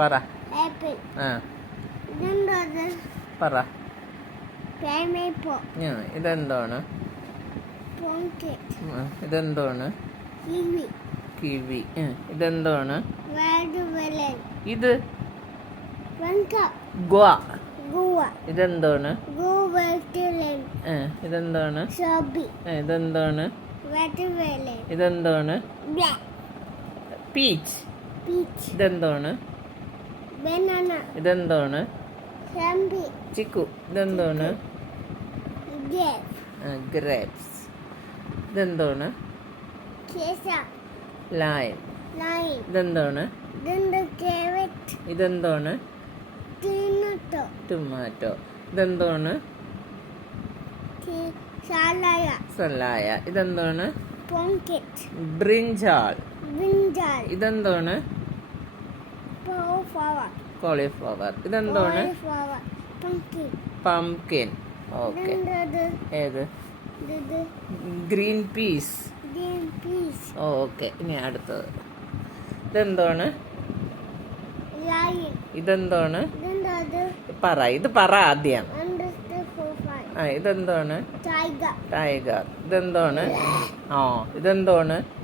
പറ. ആപ്പിൾ. ആ ഇതെന്തോന്ന്? പറ. പൈനാപ്പിൾ. ഇതെന്താണ്? പംകിൻ. ഇതെന്താണ്? കിവി. കിവി. ഇതെന്താണ്? വാട്ടർമെലൺ. ഇത് വെങ്ക. ഗ്വ. ഗുവ. ഇതെന്താണ്? ഗുവട്ടലൻ. ഇതെന്താണ്? ഷോബി. ഇതെന്താണ്? വാട്ടർമെലൺ. ഇതെന്താണ്? ബ്ലാക്ക്. പീച്ച്. പീച്ച്. ഇതെന്താണ്? ബനാന. ഇതെന്താണ്? ചാമ്പി. ചിക്കു. ഇതെന്താണ്? ഗ്രേപ്പ്. ഗ്രേപ്സ്. ഇതെന്താണ്? കേസ. ലൈം. ലൈം. ഇതെന്താണ്? ഇതെന്ത്? കാരറ്റ്. ഇതെന്താണ്? ടൊമാറ്റോ. ടൊമാറ്റോ. ഇതെന്താണ്? സലായ. സലായ. ഇതെന്താണ്? പംകിൻ. ബ്രിഞ്ചാൾ. ബ്രിഞ്ചാൾ. ഇതെന്താണ്? കോളിഫ്ലവർ. കോളിഫ്ലവർ. ഇതെന്താണ്? കോളിഫ്ലവർ. പംകിൻ. പംകിൻ. ഓക്കെ. ഇതെന്തത്? ഏത്? ഇത് green peas. Green peas. Okay. ഇനി അടുത്തത്. ഇതെന്താണ്? ലയൺ. ഇതെന്താണ്? ഇതെന്തത്? പറ. ഇത് പറ ആദ്യം. അണ്ടർസ്റ്റാൻഡ്. ഇതെന്താണ്? ടൈഗർ. ടൈഗർ. ഇതെന്താണ്? ഇതെന്താണ്?